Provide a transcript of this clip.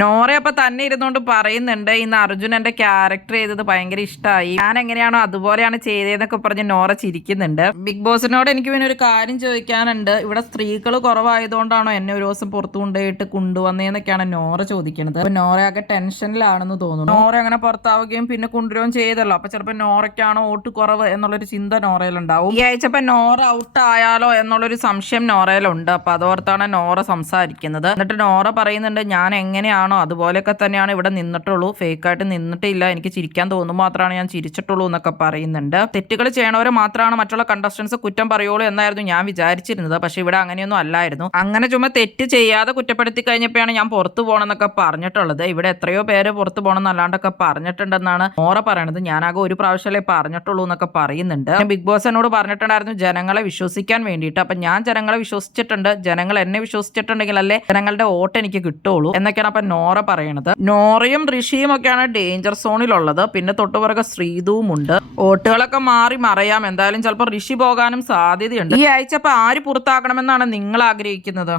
നോറ അപ്പൊ തന്നെ ഇരുന്നോണ്ട് പറയുന്നുണ്ട്, ഇന്ന് അർജുൻ എന്റെ ക്യാരക്ടർ ചെയ്തത് ഭയങ്കര ഇഷ്ടമായി, ഞാൻ എങ്ങനെയാണോ അതുപോലെയാണ് ചെയ്തതെന്നൊക്കെ പറഞ്ഞ് നോറ ചിരിക്കുന്നുണ്ട്. ബിഗ് ബോസിനോട് എനിക്ക് പിന്നെ ഒരു കാര്യം ചോദിക്കാനുണ്ട്, ഇവിടെ സ്ത്രീകൾ കുറവായതുകൊണ്ടാണോ എന്നെ ഒരു ദിവസം പുറത്തു കൊണ്ടുപോയിട്ട് കൊണ്ടുവന്നേന്നൊക്കെയാണ് നോറ ചോദിക്കുന്നത്. അപ്പൊ നോറ ആകെ ടെൻഷനിലാണെന്ന് തോന്നുന്നു. നോറ അങ്ങനെ പുറത്താവുകയും പിന്നെ കൊണ്ടുവരികയും ചെയ്തല്ലോ, അപ്പൊ ചിലപ്പോൾ നോറയ്ക്കാണോ വോട്ട് കുറവ് എന്നുള്ളൊരു ചിന്ത നോറയിലുണ്ടാവും. ഈ ആഴ്ച ഇപ്പൊ നോറ ഔട്ട് ആയാലോ എന്നുള്ളൊരു സംശയം നോറയിലുണ്ട്. അപ്പൊ അതോർത്താണ് നോറ സംസാരിക്കുന്നത്. എന്നിട്ട് നോറ പറയുന്നുണ്ട്, ഞാൻ എങ്ങനെയാണ് അതുപോലെയൊക്കെ തന്നെയാണ് ഇവിടെ നിന്നിട്ടുള്ളൂ, ഫേക്കായിട്ട് നിന്നിട്ടില്ല, എനിക്ക് ചിരിക്കാൻ തോന്നുന്നു മാത്രമാണ് ഞാൻ ചിരിച്ചിട്ടുള്ളൂ എന്നൊക്കെ പറയുന്നുണ്ട്. തെറ്റുകൾ ചെയ്യണവരെ മാത്രമാണ് മറ്റുള്ള കണ്ടസ്റ്റൻസ് കുറ്റം പറയുള്ളൂ എന്നായിരുന്നു ഞാൻ വിചാരിച്ചിരുന്നത്. പക്ഷെ ഇവിടെ അങ്ങനെയൊന്നും അല്ലായിരുന്നു. അങ്ങനെ ചുമ്മാ തെറ്റ് ചെയ്യാതെ കുറ്റപ്പെടുത്തി കഴിഞ്ഞപ്പോഴാണ് ഞാൻ പുറത്തു പോകണമെന്നൊക്കെ പറഞ്ഞിട്ടുള്ളത്. ഇവിടെ എത്രയോ പേര് പുറത്തു പോകണം എന്നല്ലാണ്ടൊക്കെ പറഞ്ഞിട്ടുണ്ടെന്നാണ് മോറ പറയണത്. ഞാനാകെ ഒരു പ്രാവശ്യമല്ലേ പറഞ്ഞിട്ടുള്ളൂ എന്നൊക്കെ പറയുന്നുണ്ട്. ബിഗ് ബോസ് എന്നോട് പറഞ്ഞിട്ടുണ്ടായിരുന്നു ജനങ്ങളെ വിശ്വസിക്കാൻ വേണ്ടിയിട്ട്. അപ്പൊ ഞാൻ ജനങ്ങളെ വിശ്വസിച്ചിട്ടുണ്ട്, ജനങ്ങൾ എന്നെ വിശ്വസിച്ചിട്ടുണ്ടെങ്കിൽ അല്ലേ ജനങ്ങളുടെ വോട്ട് എനിക്ക് കിട്ടുള്ളൂ എന്നൊക്കെയാണ് അപ്പൊ നോറ പറയണത്. നോറയും ഋഷിയും ഒക്കെയാണ് ഡേഞ്ചർ സോണിലുള്ളത്. പിന്നെ തൊട്ടുപുറകെ ശ്രീതുവും ഉണ്ട്. വോട്ടുകളൊക്കെ മാറി മറയാം, എന്തായാലും ചിലപ്പോൾ ഋഷി പോകാനും സാധ്യതയുണ്ട്. ഈ ആഴ്ച അപ്പൊ ആര് പുറത്താക്കണമെന്നാണ് നിങ്ങൾ ആഗ്രഹിക്കുന്നത്?